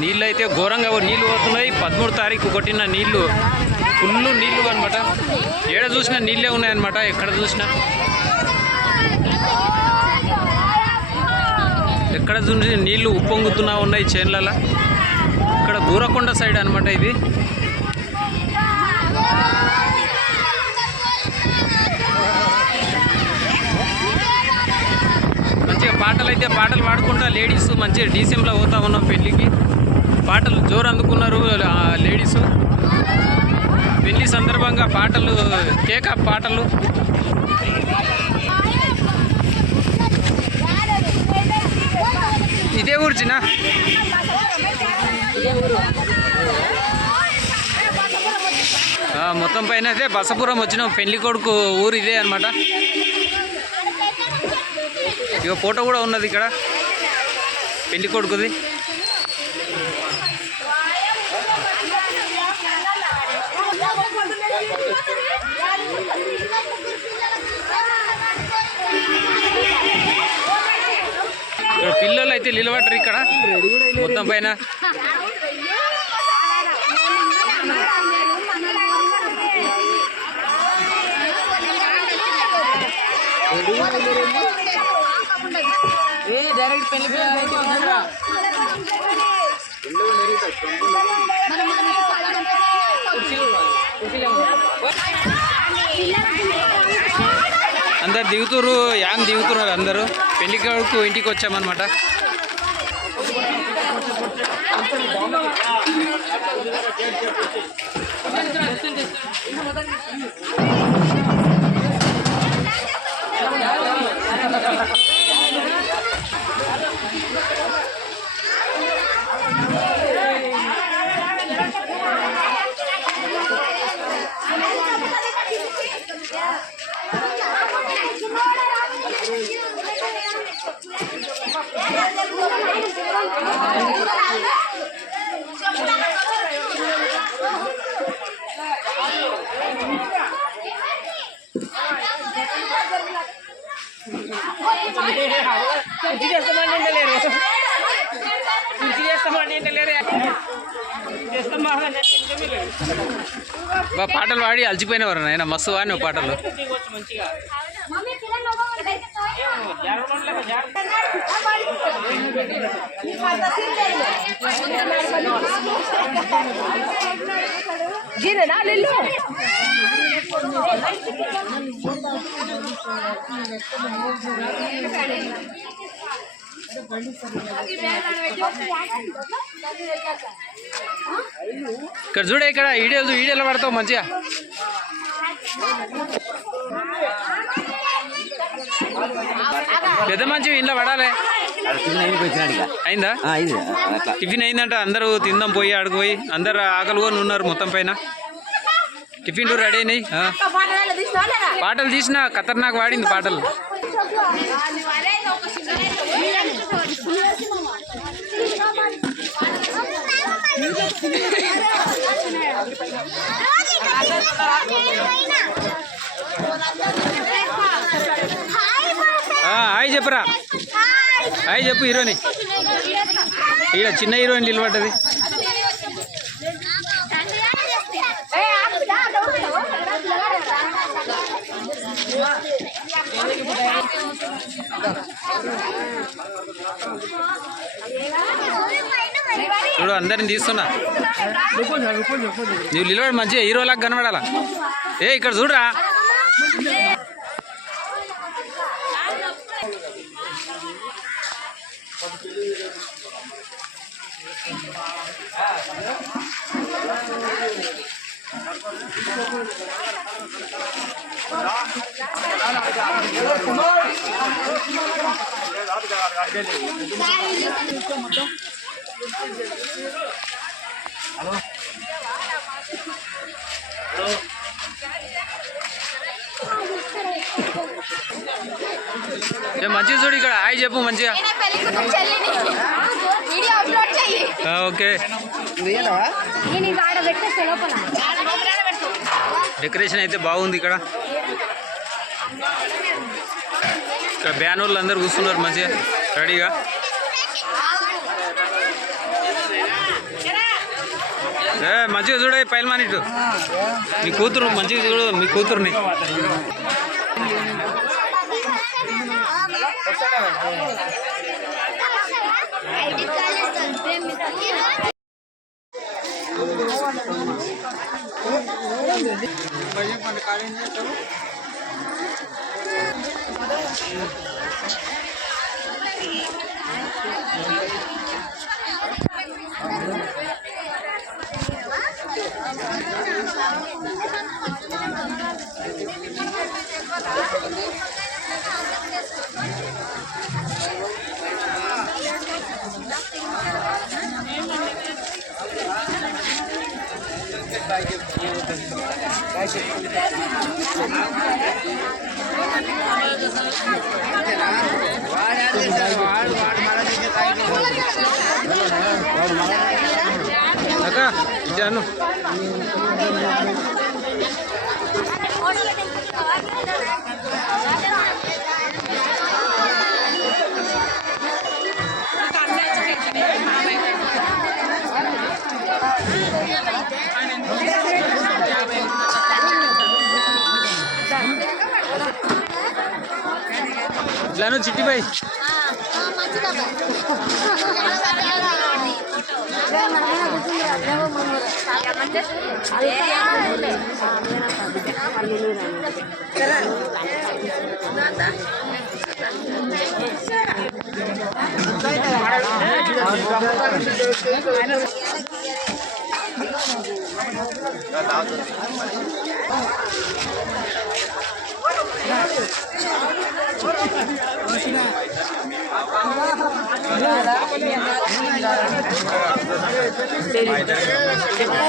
నీళ్ళు అయితే ఘోరంగా నీళ్ళు పోతున్నాయి. పదమూడు తారీఖు కొట్టిన నీళ్ళు ఫుల్ నీళ్ళు అనమాట ఏడ చూసినా నీళ్ళే ఉన్నాయన్నమాట. ఎక్కడ చూసినా. ఎక్కడ చూసి నీళ్ళు ఉప్పొంగుతున్నా ఉన్నాయి చేన్లలో. ఇక్కడ గూరకొండ సైడ్ అనమాట ఇది. పాటలు అయితే పాటలు పాడుకుంటా లేడీస్ మంచి డీసెంట్లో పోతా ఉన్నాం పెళ్ళికి. పాటలు జోరు అందుకున్నారు లేడీస్. పెళ్ళి సందర్భంగా పాటలు కేక పాటలు. ఇదే ఊరు చిన్న? మొత్తం పైన అయితే బసపురం వచ్చినాం. పెళ్ళి కొడుకు ఊరు ఇదే అనమాట ఇక ఫోటో కూడా ఉన్నది ఇక్కడ. పెళ్ళి కొడుకుది. ఇక్కడ పిల్లలు అయితే నిలబడ్డారు ఇక్కడ. మొత్తం పైన. డైరెక్ట్ పెళ్ళి. అందరు దిగుతురు యాంగ్ దిగుతున్నారు అందరూ. పెళ్ళి కొడుకు ఇంటికి వచ్చామన్నమాట. కుర్చీ Vamos lá, vamos lá. బా పాటలు పాడి అలసిపోయినవారు నాయన మస్తు వాడిన పాటలు దిగొచ్చు మంచిగా మమ్మీ పిల్లలు నవ్వాలి బయట జాగ్రత్త జాగ్రత్త గిరేనా లిల్లు ఇక్కడ చూడే ఇక్కడ ఈడియోలు ఈడియోలు పడతావు మంచిగా. పెద్ద మంచి ఇంట్లో పడాలి. అయిందా? టిఫిన్ అయిందంట అందరూ తిందాం పోయి ఆడికి పోయి అందరు ఆకలి కొని ఉన్నారు మొత్తం పైన. టిఫిన్లు రెడీ అయినాయి. పాటలు తీసిన ఖతర్నాక్ వాడింది పాటలు. హాయ్ చెప్పరా. హాయ్ చెప్పు హీరోని. ఈడ చిన్న హీరోయిన్ నిలబడ్డది చూడు అందరిని తీస్తున్నా. నువ్వు నిలబడి మంచిగా హీరోలాగా కనబడాలా? ఏ ఇక్కడ చూడరా. ఏ మంచిగా చూడు ఇక్కడ హాయ్ చెప్పు మంచిగా వీడియో అప్లోడ్ చెయ్యి ఆ, ఓకే నేను ఇది ఆడ పెట్టేస్తే లోపల డెకరేషన్ అయితే బాగుంది ఇక్కడ ఇక్కడ బ్యానర్లు అందరు కూర్చున్నారు మంచిగా రెడీగా ఏ మంచిగా చూడే పైల్మాన్ ఇటు. మీ కూతురు మంచిగా చూడు మీ కూతురుని. అక్క जानो चिट्टी भाई Terima! కలిపే అక్క జాను జాను చిట్టిబాయ్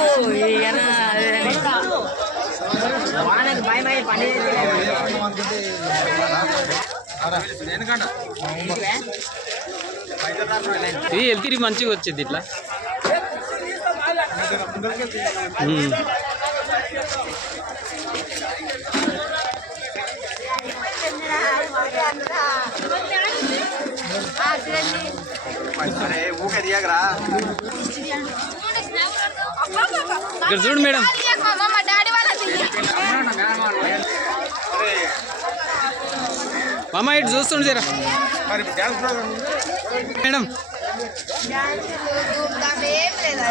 ఇది వెళ్తిరి మంచిగా వచ్చింది ఇట్లా. ఉమ్. ఇక్కడ చూడు మేడం మా డాడీ వాళ్ళ మామ ఇటు చూస్తుండు జరా మేడం ఏం లేదా